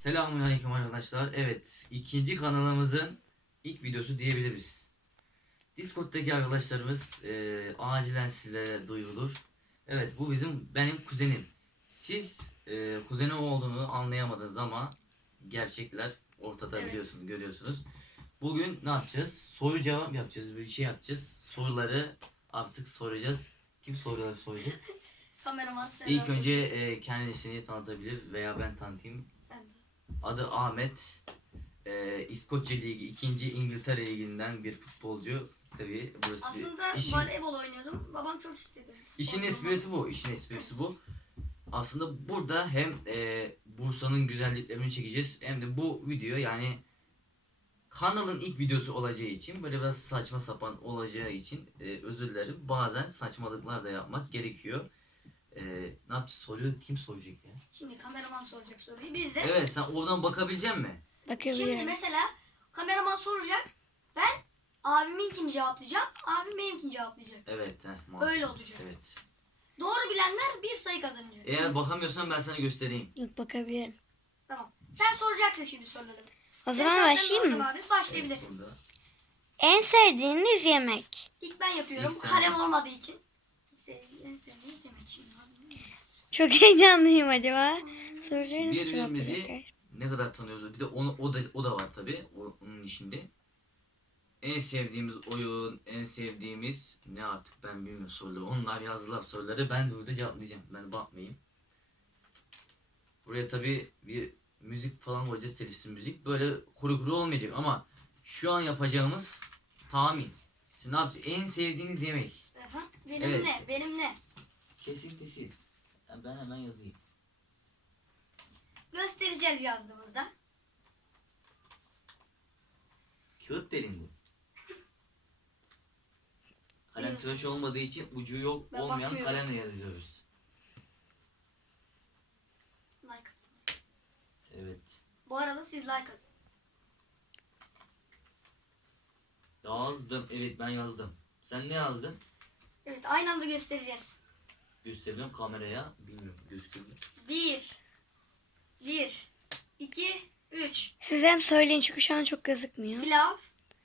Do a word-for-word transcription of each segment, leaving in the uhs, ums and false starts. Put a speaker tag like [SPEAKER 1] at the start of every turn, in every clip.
[SPEAKER 1] Selamünaleyküm arkadaşlar. Evet, ikinci kanalımızın ilk videosu diyebiliriz. Discord'daki arkadaşlarımız e, acilen sizlere duyurulur. Evet, bu bizim benim kuzenim. Siz e, kuzeni olduğunu anlayamadınız ama gerçekler ortada,
[SPEAKER 2] Evet.
[SPEAKER 1] biliyorsunuz, görüyorsunuz. Bugün ne yapacağız? Soru cevap yapacağız, bir şey yapacağız. Soruları artık soracağız. Kim soruları soracak?
[SPEAKER 2] Kameraman sen.
[SPEAKER 1] İlk önce e, kendisini tanıtabilir veya ben tanıtayım.
[SPEAKER 2] Sen de.
[SPEAKER 1] Adı Ahmet. Ee, İskoçya Ligi ikinci İngiltere Ligi'nden bir futbolcu. Tabii burası
[SPEAKER 2] Aslında
[SPEAKER 1] işin,
[SPEAKER 2] voleybol oynuyordum. Babam çok istedi.
[SPEAKER 1] işin
[SPEAKER 2] Voleybol.
[SPEAKER 1] esprisi bu. İşin esprisi bu. Aslında burada hem e, Bursa'nın güzelliklerini çekeceğiz hem de bu video, yani kanalın ilk videosu olacağı için, böyle biraz saçma sapan olacağı için e, özür dilerim. Bazen saçmalıklar da yapmak gerekiyor. E, ne yapacağız? Soruyu kim soracak ya?
[SPEAKER 2] Şimdi kameraman soracak soruyu. Biz de.
[SPEAKER 1] Evet, sen oradan bakabilecek misin?
[SPEAKER 2] Şimdi
[SPEAKER 3] Bakabilirim.
[SPEAKER 2] mesela kameraman soracak. Ben abiminkini cevaplayacağım. Abim benimkini cevaplayacak.
[SPEAKER 1] Evet. Heh, mantıklı.
[SPEAKER 2] Öyle olacak.
[SPEAKER 1] Evet.
[SPEAKER 2] Doğru bilenler bir sayı kazanacak.
[SPEAKER 1] Eğer bakamıyorsan ben sana göstereyim.
[SPEAKER 3] Yok, bakabilirim.
[SPEAKER 2] Tamam. Sen soracaksın şimdi soruları.
[SPEAKER 3] O
[SPEAKER 2] Senin
[SPEAKER 3] zaman
[SPEAKER 2] kartlarını
[SPEAKER 3] başlayayım
[SPEAKER 2] koydum
[SPEAKER 3] mı?
[SPEAKER 2] Abi. Başlayabilirsin.
[SPEAKER 1] Evet, burada.
[SPEAKER 3] En sevdiğiniz yemek.
[SPEAKER 2] İlk ben yapıyorum.
[SPEAKER 1] İlk sen
[SPEAKER 2] Kalem
[SPEAKER 1] yap.
[SPEAKER 2] olmadığı için. Sevdiğim, en sevdiğim yemek şimdi. abi.
[SPEAKER 3] Çok heyecanlıyım acaba. Sorularınız
[SPEAKER 1] Birbirimizi
[SPEAKER 3] cevaplayacak.
[SPEAKER 1] ne kadar tanıyoruz? Bir de onu, o da o da var tabi onun içinde. En sevdiğimiz oyun, en sevdiğimiz ne artık ben bilmiyorum soruları. Onlar yazdılar soruları. Ben de burada cevaplayacağım. Ben bakmayayım. Buraya tabi bir müzik falan koyacağız, telifsiz müzik. Böyle kuru kuru olmayacak ama şu an yapacağımız tahmin. Şimdi ne yapacağız? En sevdiğiniz yemek.
[SPEAKER 2] Aha. Benim
[SPEAKER 1] Evet.
[SPEAKER 2] ne? Benim ne?
[SPEAKER 1] Kesintisiz. Ben hemen yazayım.
[SPEAKER 2] Göstereceğiz yazdığımızda.
[SPEAKER 1] Kağıt delindi. Kalem tıraş olmadığı için ucu yok,
[SPEAKER 2] Ben
[SPEAKER 1] olmayan
[SPEAKER 2] bakmıyorum.
[SPEAKER 1] kalemle yazıyoruz.
[SPEAKER 2] Like atın.
[SPEAKER 1] Evet.
[SPEAKER 2] Bu arada siz like atın.
[SPEAKER 1] Yazdım. Evet, ben yazdım. Sen ne yazdın?
[SPEAKER 2] Evet, aynı anda göstereceğiz.
[SPEAKER 1] Gösterelim kameraya. Bilmiyorum, gözüküyor mu?
[SPEAKER 2] Bir. Bir. iki, üç.
[SPEAKER 3] Siz hem söyleyin çünkü şu an çok gözükmüyor.
[SPEAKER 2] Pilav.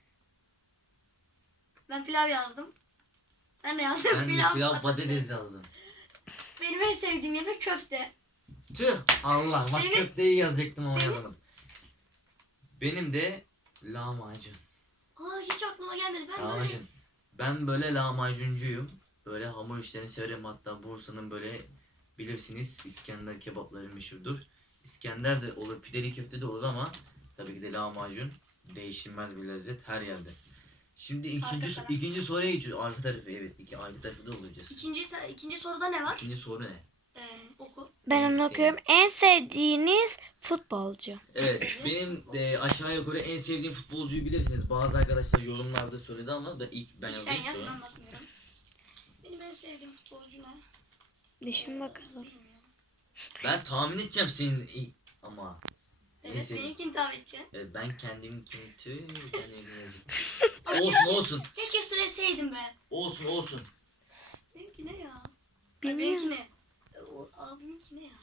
[SPEAKER 2] Ben pilav yazdım. Sen ne yazdın?
[SPEAKER 1] Ben de pilav patates yazdım.
[SPEAKER 2] Benim en sevdiğim yemek köfte.
[SPEAKER 1] Tüh! Allah, bak
[SPEAKER 2] Senin-
[SPEAKER 1] köfteyi yazacaktım ama
[SPEAKER 2] Senin-
[SPEAKER 1] yazamadım. Benim de lahmacun.
[SPEAKER 2] Aa, hiç aklıma gelmedi. Ben böyle
[SPEAKER 1] Lahmacun. Ben böyle lahmacuncuyum. Böyle hamur işlerini severim, hatta Bursa'nın böyle bilirsiniz İskender kebapları meşhurdur. İskender de olur, pideli köfte de olur ama tabii ki de lahmacun değişilmez bir lezzet her yerde. Şimdi ikinci
[SPEAKER 2] Arka taraf.
[SPEAKER 1] ikinci soruya geçiyoruz. Arka tarafı, evet, iki arka tarafı da olacağız.
[SPEAKER 2] ikinci, ta- ikinci soruda ne var?
[SPEAKER 1] İkinci soru ne?
[SPEAKER 2] Ee, oku.
[SPEAKER 3] Ben
[SPEAKER 1] En
[SPEAKER 3] onu okuyorum. En sevdiğiniz futbolcu.
[SPEAKER 1] Evet, benim de aşağı yukarı en sevdiğim futbolcuyu bilirsiniz. Bazı arkadaşlar yorumlarda söyledi ama ben ilk ben
[SPEAKER 2] İlk
[SPEAKER 1] yazdım.
[SPEAKER 2] sen yaz,
[SPEAKER 1] sonra.
[SPEAKER 2] ben bakmıyorum. Benim en sevdiğim futbolcu ne?
[SPEAKER 3] Düşün bakalım.
[SPEAKER 2] Bilmiyorum.
[SPEAKER 1] Ben tahmin edeceğim senin ilk- ama.
[SPEAKER 2] Evet,
[SPEAKER 1] Neyse.
[SPEAKER 2] benimkini tabi edeceksin.
[SPEAKER 1] Evet, ben kendiminkini tüh kendiminkini yazayım.
[SPEAKER 2] Ama
[SPEAKER 1] Olsun
[SPEAKER 2] keşke,
[SPEAKER 1] olsun.
[SPEAKER 2] keşke söyleseydim be.
[SPEAKER 1] Olsun olsun.
[SPEAKER 2] Benimki ne ya?
[SPEAKER 3] Bilmiyorum.
[SPEAKER 2] Benimki ne? O, abiminki ne ya?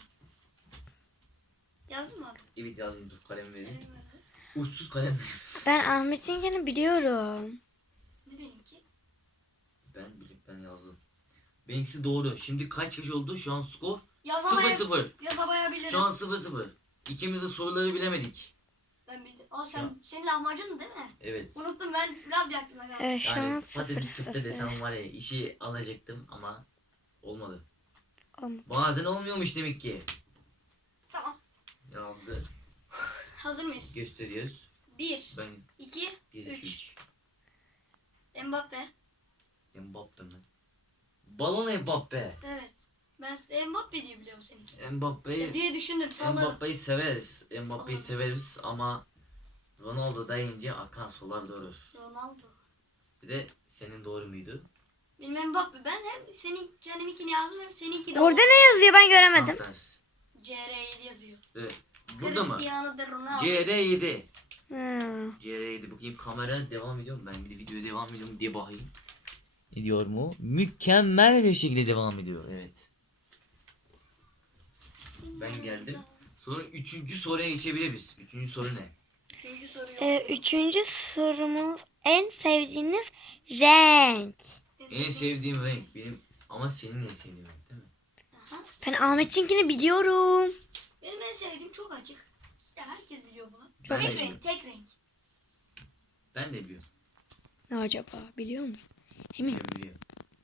[SPEAKER 2] Yazdın mı abi?
[SPEAKER 1] Evet, yazayım, dur kalemi vereyim.
[SPEAKER 2] Benim var.
[SPEAKER 1] Uçsuz kalem.
[SPEAKER 3] Ben Ahmet'inkini biliyorum.
[SPEAKER 2] Ne benimki?
[SPEAKER 1] Ben bilip ben yazdım. Benimkisi doğru. Şimdi kaç kaç oldu? Şu an skor
[SPEAKER 2] Yazamaya,
[SPEAKER 1] sıfır sıfır.
[SPEAKER 2] yazamayabilirim.
[SPEAKER 1] Şu an sıfır sıfır. İkimiz de soruları bilemedik.
[SPEAKER 2] Ben bildim. Aa,
[SPEAKER 1] Şu
[SPEAKER 2] sen,
[SPEAKER 1] an-
[SPEAKER 2] senin lahmacun değil mi?
[SPEAKER 1] Evet.
[SPEAKER 2] Unuttum, ben pilav diye aklıma geldi.
[SPEAKER 3] Evet, şu an
[SPEAKER 1] Yani
[SPEAKER 3] sıfır
[SPEAKER 1] patates köfte desem
[SPEAKER 3] sıfır.
[SPEAKER 1] var ya, işi alacaktım ama olmadı.
[SPEAKER 3] Olmadı.
[SPEAKER 1] Bazen olmuyormuş demek ki.
[SPEAKER 2] Tamam.
[SPEAKER 1] Yazdı.
[SPEAKER 2] Hazır mıyız?
[SPEAKER 1] Gösteriyoruz.
[SPEAKER 2] Bir,
[SPEAKER 1] Ben
[SPEAKER 2] iki,
[SPEAKER 1] bir
[SPEAKER 2] üç.
[SPEAKER 1] üç.
[SPEAKER 2] Mbappe.
[SPEAKER 1] Mbappe mi? Balon Mbappe.
[SPEAKER 2] Evet. Ben Mbappe diye biliyorum seninki.
[SPEAKER 1] Mbappe'yi
[SPEAKER 2] Ya diye düşündüm, salladım.
[SPEAKER 1] Mbappe'yi severiz. Mbappe'yi
[SPEAKER 2] Salladım.
[SPEAKER 1] severiz ama Ronaldo deyince akan sular durur.
[SPEAKER 2] Ronaldo.
[SPEAKER 1] Bir de senin doğru muydu?
[SPEAKER 2] Benim Mbappe. Ben hem senin kendiminkini yazdım hem seninki de
[SPEAKER 3] Orada ne yazıyor ben göremedim.
[SPEAKER 1] Tam tersi.
[SPEAKER 2] C R yedi yazıyor.
[SPEAKER 1] Evet. Burada mı?
[SPEAKER 2] Cristiano de Ronaldo.
[SPEAKER 1] C R yedi.
[SPEAKER 3] Hı.
[SPEAKER 1] C R yedi. Bakayım, kamera devam ediyor mu? Ben bir de videoya devam ediyor mu diye bakayım. Ediyor mu? Mükemmel bir şekilde devam ediyor. Evet. Ben geldim. Sonra üçüncü soruya geçebiliriz. Üçüncü soru ne?
[SPEAKER 2] Üçüncü soru yok.
[SPEAKER 3] Ee, üçüncü sorumuz en sevdiğiniz renk.
[SPEAKER 1] En sevdiğim renk benim ama senin en sevdiğin renk değil mi?
[SPEAKER 2] Aha.
[SPEAKER 3] Ben Ahmet'inkini biliyorum.
[SPEAKER 2] Benim en sevdiğim çok açık. Ya herkes biliyor bunu.
[SPEAKER 1] Ben de
[SPEAKER 2] tek
[SPEAKER 1] biliyorum.
[SPEAKER 2] renk, tek renk.
[SPEAKER 1] Ben de biliyorum.
[SPEAKER 3] Ne acaba biliyor musun? Emin.
[SPEAKER 1] Biliyorum biliyorum.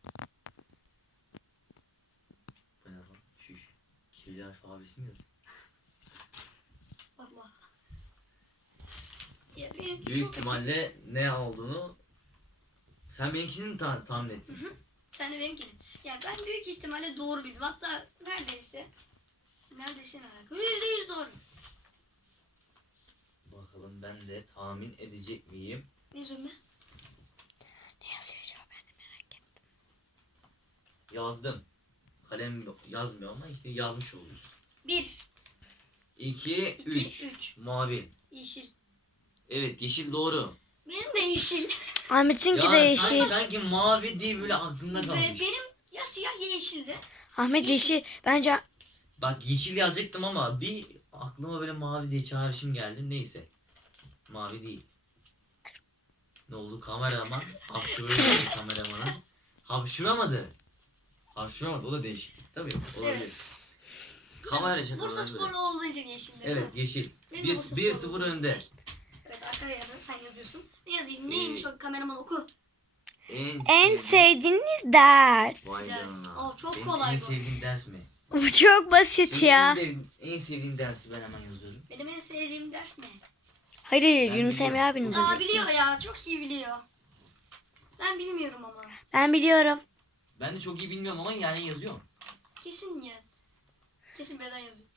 [SPEAKER 1] Bu ne lan? Şuş. Kirli alfabesi mi yazıyor?
[SPEAKER 2] Bak bak. Ya benimki
[SPEAKER 1] Büyük
[SPEAKER 2] çok açık.
[SPEAKER 1] ihtimalle ne olduğunu sen benimkini mi ta- tahmin ettin?
[SPEAKER 2] Sen de benimkini. Ya ben büyük ihtimalle doğru bildim. Hatta neredeyse neredeyse ne alaka? Yüzde yüz doğru.
[SPEAKER 1] Bakalım ben de tahmin edecek miyim?
[SPEAKER 2] Ne yazıyorum ben?
[SPEAKER 3] Ne yazıyor acaba ben de merak ettim.
[SPEAKER 1] Yazdım. Kalem yazmıyor ama işte yazmış oluyoruz.
[SPEAKER 2] Bir,
[SPEAKER 1] iki,
[SPEAKER 2] iki,
[SPEAKER 1] üç.
[SPEAKER 2] üç.
[SPEAKER 1] Mavi.
[SPEAKER 2] Yeşil.
[SPEAKER 1] Evet yeşil doğru.
[SPEAKER 2] Benim de yeşil.
[SPEAKER 3] Ahmet'inki de
[SPEAKER 1] Ya
[SPEAKER 3] yeşil.
[SPEAKER 1] sanki, sanki mavi diye böyle aklımda
[SPEAKER 2] Ve
[SPEAKER 1] kalmış.
[SPEAKER 2] benim ya siyah ya yeşildi.
[SPEAKER 3] Ahmet yeşil. Bence
[SPEAKER 1] Bak yeşil yazacaktım ama bir aklıma böyle mavi diye çağrışım geldi. Neyse. Mavi değil. Ne oldu kameraman? Hapşırıyor kameramana. Hapşıramadı. Hapşıramadı o da değişik. Tabii olabilir.
[SPEAKER 2] Evet.
[SPEAKER 1] Kamera
[SPEAKER 2] Bursa
[SPEAKER 1] şakaları böyle.
[SPEAKER 2] sporlu olduğu için yeşildi.
[SPEAKER 1] Evet yeşil.
[SPEAKER 2] Benim de Bursa
[SPEAKER 1] bir
[SPEAKER 2] sporlu
[SPEAKER 1] sıfır
[SPEAKER 2] olduğu için.
[SPEAKER 1] önde.
[SPEAKER 2] Evet arkaya yazın sen yazıyorsun. Ne yazayım? Neymiş o kameraman oku.
[SPEAKER 1] En,
[SPEAKER 3] en
[SPEAKER 1] sevdiğim-
[SPEAKER 3] sevdiğiniz ders.
[SPEAKER 1] Vay
[SPEAKER 2] Ders.
[SPEAKER 1] canına.
[SPEAKER 2] Aa, çok
[SPEAKER 1] Benim
[SPEAKER 2] kolay
[SPEAKER 1] en
[SPEAKER 2] bu.
[SPEAKER 1] sevdiğim ders mi?
[SPEAKER 3] Bu çok basit
[SPEAKER 1] Senin
[SPEAKER 3] ya.
[SPEAKER 1] En, en sevdiğin dersi ben hemen yazıyorum.
[SPEAKER 2] Benim en sevdiğim ders ne?
[SPEAKER 3] Hayır
[SPEAKER 1] Ben
[SPEAKER 3] Yunus
[SPEAKER 1] biliyorum.
[SPEAKER 3] Emre abinin
[SPEAKER 2] Aa
[SPEAKER 3] hocası.
[SPEAKER 2] biliyor ya. Çok iyi biliyor. Ben bilmiyorum ama.
[SPEAKER 3] Ben biliyorum.
[SPEAKER 1] Ben de çok iyi bilmiyorum ama yani yazıyorum.
[SPEAKER 2] Kesin ya. Kesin beden yazıyor.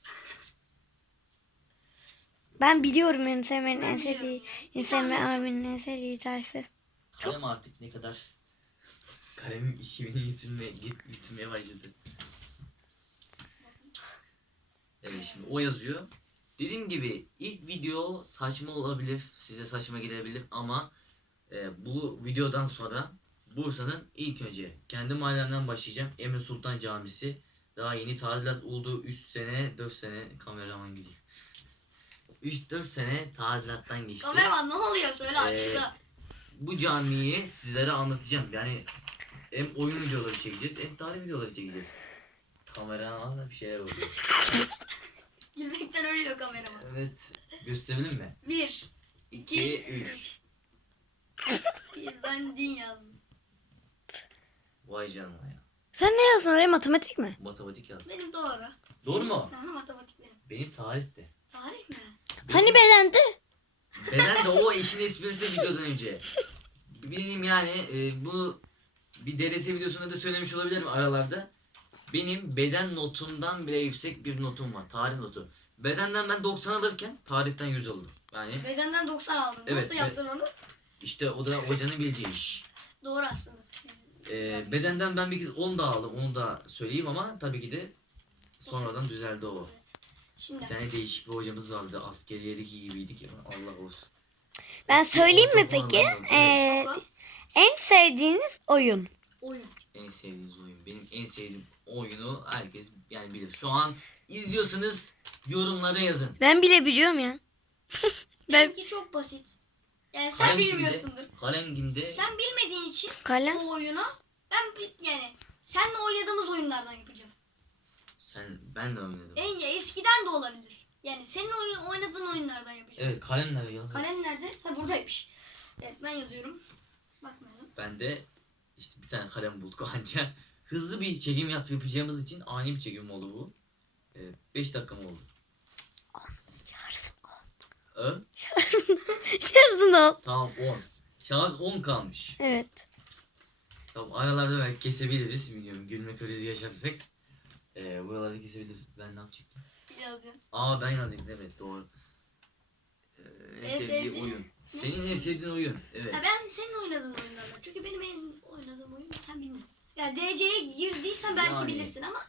[SPEAKER 3] Ben biliyorum Yunus Emre'nin
[SPEAKER 2] Ben
[SPEAKER 3] en
[SPEAKER 2] biliyorum
[SPEAKER 3] sevdiği.
[SPEAKER 2] ya.
[SPEAKER 3] Yunus
[SPEAKER 2] Bir
[SPEAKER 3] Emre
[SPEAKER 2] tane-
[SPEAKER 3] abinin en sevdiği dersi.
[SPEAKER 1] Kalem artık ne kadar kalemim işimi yitirmeye, yitirmeye başladı. Evet şimdi o yazıyor. Dediğim gibi ilk video saçma olabilir. Size saçma gelebilir ama e, bu videodan sonra Bursa'nın ilk önce kendi mahallemden başlayacağım. Emre Sultan Camisi. Daha yeni tadilat oldu. üç sene dört sene kameraman gidiyor. üç dört sene tadilattan geçti.
[SPEAKER 2] Kameraman ne oluyor? Söyle
[SPEAKER 1] Ee,
[SPEAKER 2] açıkla.
[SPEAKER 1] Bu camiyi sizlere anlatacağım. Yani hem oyun videoları çekeceğiz hem tarih videoları çekeceğiz. Kameraman bir şeyler oluyor.
[SPEAKER 2] Gülmekten ölüyor kameraman.
[SPEAKER 1] Evet. Gösterelim mi?
[SPEAKER 2] Bir,
[SPEAKER 1] iki,
[SPEAKER 2] iki,
[SPEAKER 1] üç.
[SPEAKER 2] üç. Bir, ben din yazdım.
[SPEAKER 1] Vay canına ya.
[SPEAKER 3] Sen ne yazdın oraya matematik mi?
[SPEAKER 1] Matematik yazdım.
[SPEAKER 2] Benim doğru.
[SPEAKER 1] Doğru mu?
[SPEAKER 2] Senin matematik benim.
[SPEAKER 1] Benim tarihte.
[SPEAKER 2] Tarih mi?
[SPEAKER 3] Hani bedende?
[SPEAKER 1] Beden de o işin esprisi videodan önce. Benim yani e, bu bir D R S videosunda da söylemiş olabilirim aralarda. Benim beden notumdan bile yüksek bir notum var. Tarih notu. Bedenden ben doksan alırken tarihten yüz aldım. Yani
[SPEAKER 2] Bedenden doksan aldın.
[SPEAKER 1] Evet,
[SPEAKER 2] Nasıl yaptın onu?
[SPEAKER 1] işte o da hocanın bileceği iş.
[SPEAKER 2] Doğru aslında. Siz...
[SPEAKER 1] Ee, bedenden ben bir kez on da aldım. Onu da söyleyeyim ama tabii ki de sonradan düzeldi o.
[SPEAKER 2] Şimdi.
[SPEAKER 1] Bir tane değişik bir hocamız vardı. Askeriyedeki gibiydik ama Allah olsun.
[SPEAKER 3] Ben
[SPEAKER 1] Eski
[SPEAKER 3] söyleyeyim mi
[SPEAKER 1] ortaokul
[SPEAKER 3] peki?
[SPEAKER 1] anlamında, evet.
[SPEAKER 3] Ee,
[SPEAKER 2] Oku.
[SPEAKER 3] en sevdiğiniz oyun.
[SPEAKER 2] Oyun.
[SPEAKER 1] En sevdiğiniz oyun. Benim en sevdiğim oyunu herkes yani bilir. Şu an izliyorsanız yorumlara yazın.
[SPEAKER 3] Ben bile biliyorum ya. Ben
[SPEAKER 2] Benimki çok basit. Yani sen
[SPEAKER 1] Kalem kimde?
[SPEAKER 2] bilmiyorsundur.
[SPEAKER 1] Kalem kimde?
[SPEAKER 2] Sen bilmediğin için
[SPEAKER 3] kalem.
[SPEAKER 2] bu oyunu ben bi- yani senle oynadığımız oyunlardan yapacağım.
[SPEAKER 1] Sen ben de oynadım.
[SPEAKER 2] En ya eskiden de olabilir. Yani senin oyun, oynadığın oyunlardan yapacağım.
[SPEAKER 1] Evet kalemler yazın.
[SPEAKER 2] Kalem nerede? Ha buradaymış. Evet ben yazıyorum. Bakmayalım.
[SPEAKER 1] Ben de işte bir tane kalem bulduk anca. Hızlı bir çekim yap yapacağımız için ani bir çekim oldu bu. beş dakika mı oldu?
[SPEAKER 3] Şarjın
[SPEAKER 1] Ö?
[SPEAKER 3] Şarjın Şarjın ol.
[SPEAKER 1] Tamam on. Şarj on kalmış.
[SPEAKER 3] Evet.
[SPEAKER 1] Tamam aralarda belki kesebiliriz. Bilmiyorum gülme krizi yaşarsak. Ee, buralarda kesebiliriz. Ben ne yapacaktım?
[SPEAKER 2] Yazacaksın.
[SPEAKER 1] Aa ben yazayım evet doğru. Ee, en
[SPEAKER 2] En
[SPEAKER 1] sevdiği
[SPEAKER 2] sevdiğin-
[SPEAKER 1] oyun. Senin en sevdiğin oyun. Evet.
[SPEAKER 2] Ha, ben senin oynadığın oyunlardan. Çünkü benim en oynadığım oyun sen bilmem. Ya D C'ye girdiysen belki
[SPEAKER 1] Yani.
[SPEAKER 2] bilirsin ama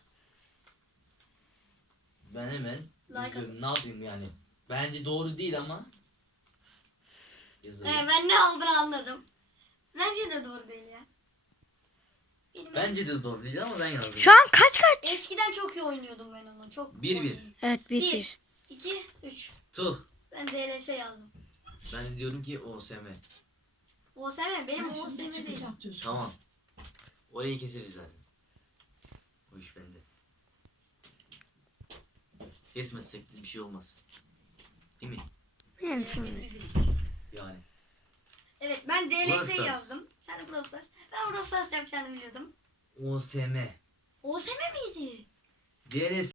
[SPEAKER 1] Ben hemen
[SPEAKER 2] Like
[SPEAKER 1] yazıyorum. Ne yapayım yani? Bence doğru değil ama. Yazayım.
[SPEAKER 2] He, ben ne aldığını anladım. Bence de doğru değil ya. Benim
[SPEAKER 1] Bence de doğru değil ama ben yazdım.
[SPEAKER 3] Şu an kaç kaç?
[SPEAKER 2] eskiden çok iyi oynuyordum ben onu. Çok
[SPEAKER 1] Bir, bir.
[SPEAKER 2] oynuyordum.
[SPEAKER 3] Evet bir
[SPEAKER 2] Bir,
[SPEAKER 3] bir.
[SPEAKER 2] iki, üç.
[SPEAKER 1] Tuh.
[SPEAKER 2] Ben D L S yazdım.
[SPEAKER 1] Ben de diyorum ki O S M.
[SPEAKER 2] O S M benim
[SPEAKER 4] Ben
[SPEAKER 2] O S
[SPEAKER 4] şimdi
[SPEAKER 2] M değil.
[SPEAKER 4] çıkacağım diyorsun.
[SPEAKER 1] Tamam. Orayı keseriz zaten. O iş bende. Kesmezsek de bir şey olmaz. Değil mi?
[SPEAKER 3] Yani
[SPEAKER 2] Biz
[SPEAKER 3] şimdi.
[SPEAKER 2] biziz.
[SPEAKER 1] Yani.
[SPEAKER 2] Evet ben D L
[SPEAKER 1] Brawl
[SPEAKER 2] S
[SPEAKER 1] Stars.
[SPEAKER 2] yazdım. Sen de Brawl Stars. Ben Brawl Stars yapacağını biliyordum.
[SPEAKER 1] O S M.
[SPEAKER 2] O S M miydi?
[SPEAKER 1] D L S